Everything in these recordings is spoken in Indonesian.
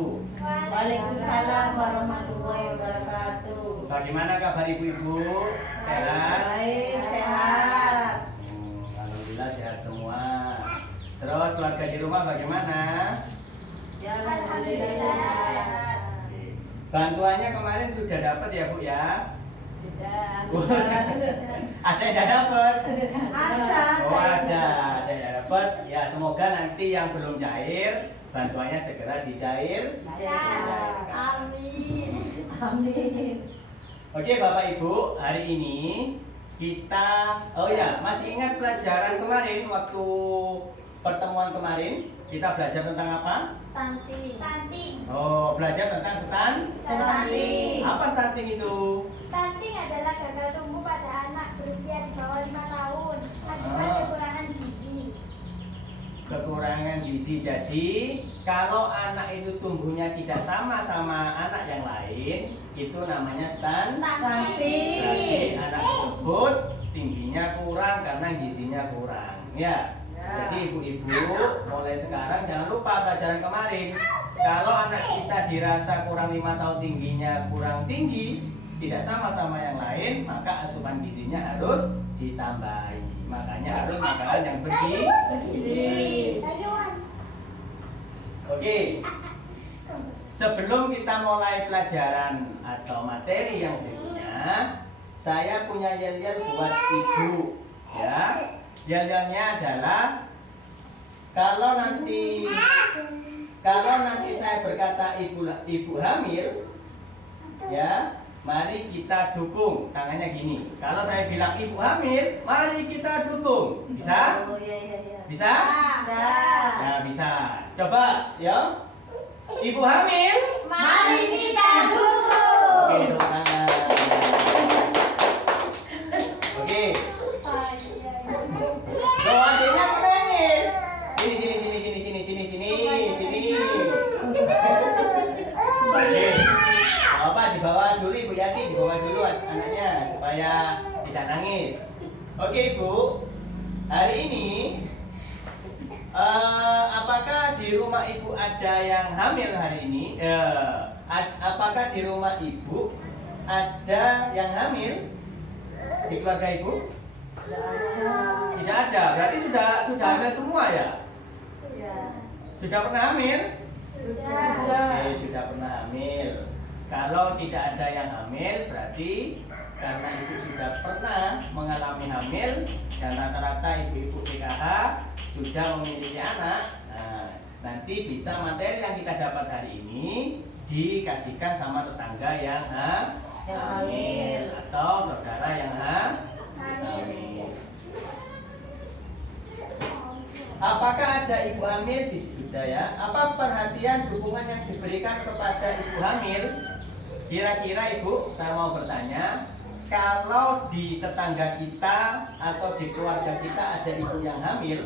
wabarakatuh. Waalaikumsalam warahmatullahi wabarakatuh. Bagaimana kabar ibu-ibu? Sehat? Baik, sehat. Alhamdulillah sehat semua. Terus keluarga di rumah bagaimana? Ya, alhamdulillah sehat. Oke. Bantuannya kemarin sudah dapat ya Bu ya? Ada yang tidak dapat? Ada. Oh ada yang dapat. Ya semoga nanti yang belum cair bantuannya segera dicair. Amin. Amin. Oke Bapak Ibu, hari ini kita, masih ingat pelajaran kemarin waktu pertemuan kemarin kita belajar tentang apa? Stunting. Oh, belajar tentang Stunting. Apa stunting itu? Stunting adalah gagal tumbuh pada anak berusia di bawah 5 tahun akibat kekurangan gizi. Kekurangan gizi. Jadi, kalau anak itu tumbuhnya tidak sama anak yang lain, itu namanya Stunting. Berarti anak tersebut tingginya kurang karena gizinya kurang. Ya. Jadi ibu-ibu mulai sekarang jangan lupa pelajaran kemarin. Kalau anak kita dirasa kurang 5 tahun tingginya kurang tinggi, tidak sama yang lain, maka asupan gizinya harus ditambahi. Makanya harus makanan yang bergizi. Oke. Sebelum kita mulai pelajaran atau materi yang berikutnya, saya punya yel-yel buat ibu, ya. Yel-yelnya adalah kalau nanti saya berkata ibu hamil, ya, mari kita dukung. Tangannya gini. Kalau saya bilang ibu hamil, mari kita dukung. Bisa? Oh, iya. Bisa? Bisa. Nah, bisa. Coba, ya. Ibu hamil, Mari kita dukung. oke, tepuk tangan. Oke. Loh, adiknya nangis. Sini. Oke. Apa dibawa dulu Ibu Yati, dibawa dulu anaknya supaya tidak nangis. Oke Ibu, hari ini apakah di rumah Ibu ada yang hamil hari ini? Apakah di rumah Ibu ada yang hamil di keluarga Ibu? Tidak ada. Berarti sudah hamil semua ya? Sudah pernah hamil? Sudah. Oke, sudah pernah hamil. Kalau tidak ada yang hamil, berarti karena ibu sudah pernah mengalami hamil dan rata-rata ibu-ibu PKH sudah memiliki anak. Nah, nanti bisa materi yang kita dapat hari ini dikasihkan sama tetangga yang hamil atau saudara yang hamil. Apakah ada ibu hamil di situ ya? Apa perhatian dukungan yang diberikan kepada ibu hamil? Kira-kira ibu, saya mau bertanya, kalau di tetangga kita atau di keluarga kita ada ibu yang hamil,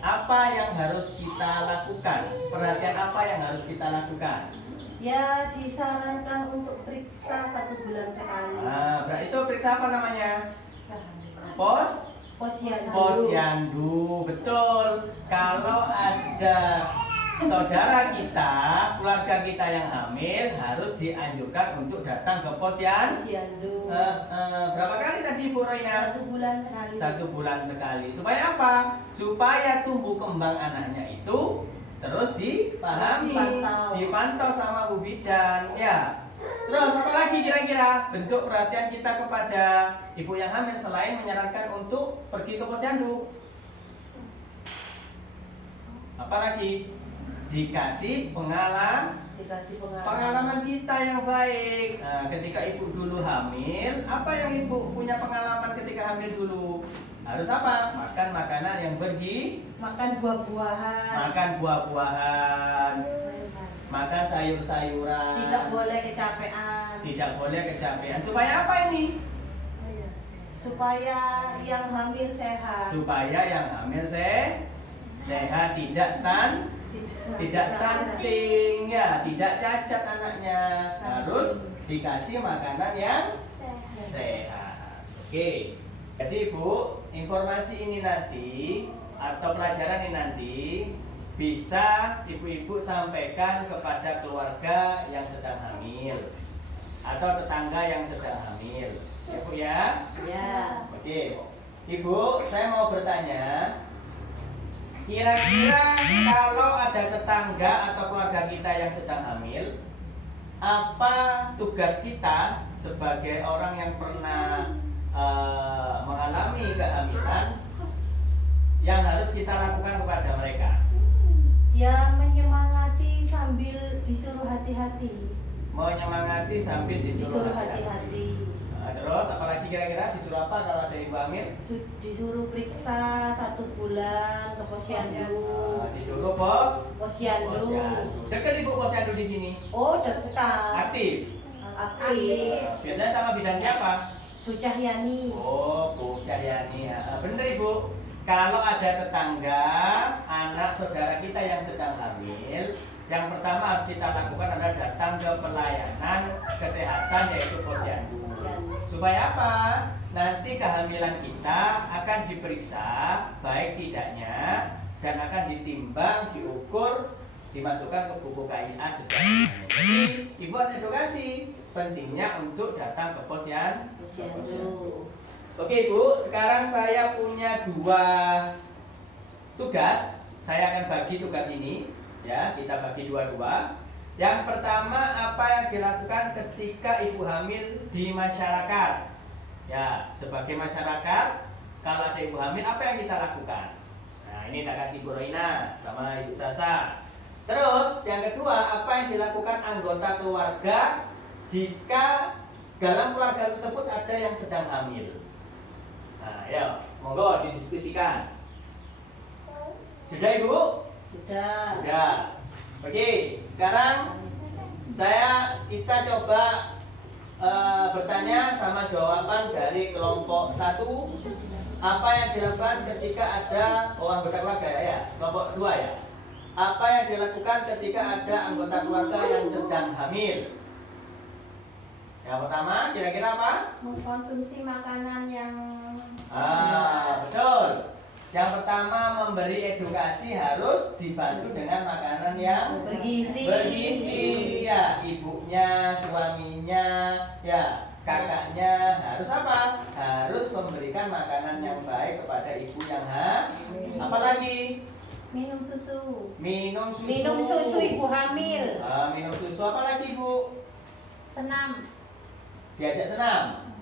apa yang harus kita lakukan? Perhatian apa yang harus kita lakukan? Ya, disarankan untuk periksa 1 bulan sekali. Nah, berarti itu periksa apa namanya? Posyandu. Posyandu, betul. Kalau ada saudara kita, keluarga kita yang hamil, harus dianjurkan untuk datang ke posyandu. Berapa kali tadi Bu Roina? 1 bulan sekali. 1 bulan sekali. Supaya apa? Supaya tumbuh kembang anaknya itu terus dipahami, dipantau sama Bu Bidan, ya. Terus apa lagi kira-kira bentuk perhatian kita kepada ibu yang hamil selain menyarankan untuk pergi ke posyandu? Apalagi dikasih pengalaman kita yang baik. Nah, ketika ibu dulu hamil, apa yang ibu punya pengalaman ketika hamil dulu? Harus apa? Makan makanan yang makan buah-buahan. makan buah-buahan, makan sayur-sayuran. Tidak boleh kecapean. Supaya apa ini? Supaya yang hamil sehat. Sehat, tidak stunting, ya, tidak cacat anaknya. Harus dikasih makanan yang sehat. Oke. Jadi Bu, informasi ini nanti atau pelajaran ini nanti bisa ibu-ibu sampaikan kepada keluarga yang sedang hamil atau tetangga yang sedang hamil. Ya Bu ya? Ya. Oke. Ibu, saya mau bertanya, kira-kira kalau ada tetangga atau keluarga kita yang sedang hamil, apa tugas kita sebagai orang yang pernah mengalami kehamilan yang harus kita lakukan kepada mereka? Ya, menyemangati sambil disuruh hati-hati. Menyemangati sambil disuruh Disuruh hati-hati. hati-hati. Nah, terus apalagi kira-kira disuruh apa kalau ada ibu hamil? Disuruh periksa 1 bulan ke posyandu. Disuruh pos Posyandu. Dekat ibu posyandu di sini. Oh, dekat. Aktif. Aktif. Biasanya sama bidang siapa? Sucahyani. Oh, Bu Caryani ya. Bener Ibu. Kalau ada tetangga, anak saudara kita yang sedang hamil, yang pertama harus kita lakukan adalah datang ke pelayanan kesehatan yaitu posyandu. Supaya apa? Nanti kehamilan kita akan diperiksa baik tidaknya dan akan ditimbang, diukur, dimasukkan ke buku KIA sejak. Jadi ibu harus edukasi pentingnya untuk datang ke posyandu. Oke Ibu, sekarang saya punya 2 tugas. Saya akan bagi tugas ini, ya, kita bagi 2-2. Yang pertama, apa yang dilakukan ketika ibu hamil di masyarakat? Ya, sebagai masyarakat, kalau ada ibu hamil, apa yang kita lakukan? Nah, ini tak kasih Bu Roina sama Ibu Sasa. Terus, yang kedua, apa yang dilakukan anggota keluarga jika dalam keluarga tersebut ada yang sedang hamil? Nah, ya, monggo didiskusikan. Sudah Ibu? Sudah. Sudah. Oke, sekarang kita coba bertanya sama jawaban dari kelompok 1. Apa yang dilakukan ketika ada anggota keluarga ya? Kelompok 2 ya. Apa yang dilakukan ketika ada anggota keluarga yang sedang hamil? Yang pertama, kira-kira apa? Mengkonsumsi makanan yang Betul. Yang pertama, memberi edukasi harus dibantu dengan makanan yang Bergizi. ya, ibunya, suaminya, ya, kakaknya harus apa? Harus memberikan makanan yang baik kepada ibu yang hamil. Apalagi? minum susu. Minum susu. Minum susu ibu hamil. Minum susu. Apalagi Bu? Senam. Diajak senam.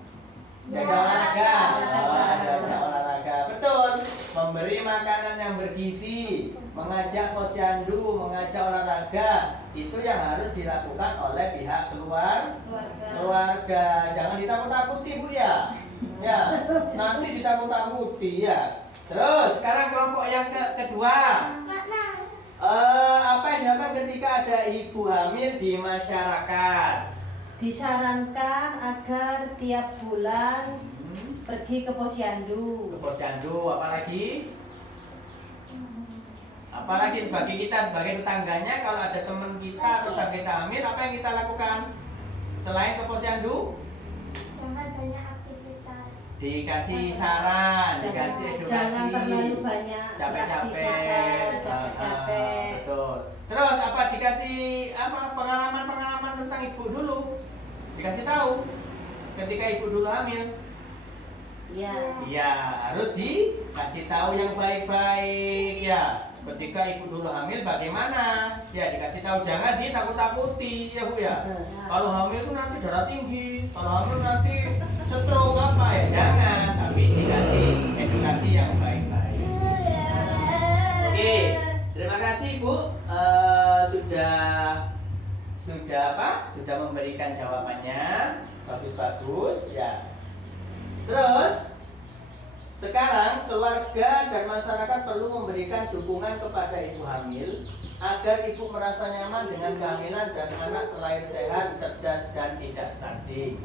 Diajak Olahraga. olahraga. Diajak olahraga. Betul. Memberi makanan yang bergizi, mengajak posyandu, mengajak olahraga, itu yang harus dilakukan oleh pihak keluarga. Jangan ditakut-takuti Bu ya. Ya, nanti ditakut-takuti ya. Terus sekarang kelompok yang kedua. Apa yang dilakukan ketika ada ibu hamil di masyarakat? Disarankan agar tiap bulan pergi ke posyandu. Ke posyandu, apalagi? Apalagi bagi kita sebagai tetangganya, kalau ada teman kita atau tetangga kita hamil, apa yang kita lakukan? Selain ke posyandu? Jangan banyak aktivitas. Dikasih saran, dikasih edukasi. Jangan terlalu banyak capek-capek. Betul. Terus apa dikasih pengalaman-pengalaman tentang ibu dulu? Dikasih tahu ketika ibu dulu hamil. Iya. Iya, harus dikasih tahu yang baik-baik ya. Ketika ibu dulu hamil bagaimana? Ya dikasih tahu, jangan ditakut-takuti ya Bu ya. Kalau hamil itu nanti darah tinggi, kalau hamil nanti stroke apa ya, jangan. Tapi dikasih edukasi yang baik-baik. Oke, terima kasih Bu. Sudah memberikan jawabannya bagus-bagus ya. Terus sekarang keluarga dan masyarakat perlu memberikan dukungan kepada ibu hamil agar ibu merasa nyaman dengan kehamilan dan anak terlahir sehat, cerdas dan tidak stunting.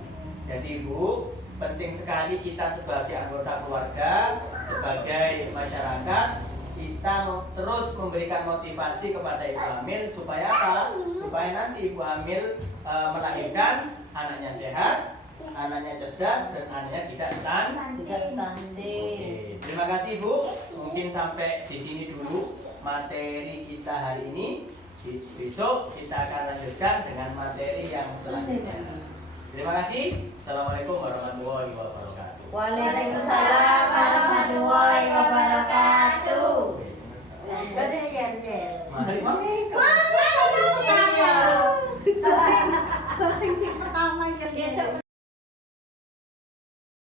Jadi Bu, penting sekali kita sebagai anggota keluarga, sebagai masyarakat, kita terus memberikan motivasi kepada ibu hamil supaya apa? Supaya nanti ibu hamil melahirkan anaknya sehat, anaknya cerdas dan anaknya tidak stunting. Tidak stunting. Oke, terima kasih Bu. Mungkin sampai di sini dulu materi kita hari ini. Besok kita akan lanjutkan dengan materi yang selanjutnya. Terima kasih. Assalamualaikum warahmatullahi wabarakatuh. Waalaikumsalam warahmatullahi wabarakatuh. Mari, mami. Syuting si pertama aja.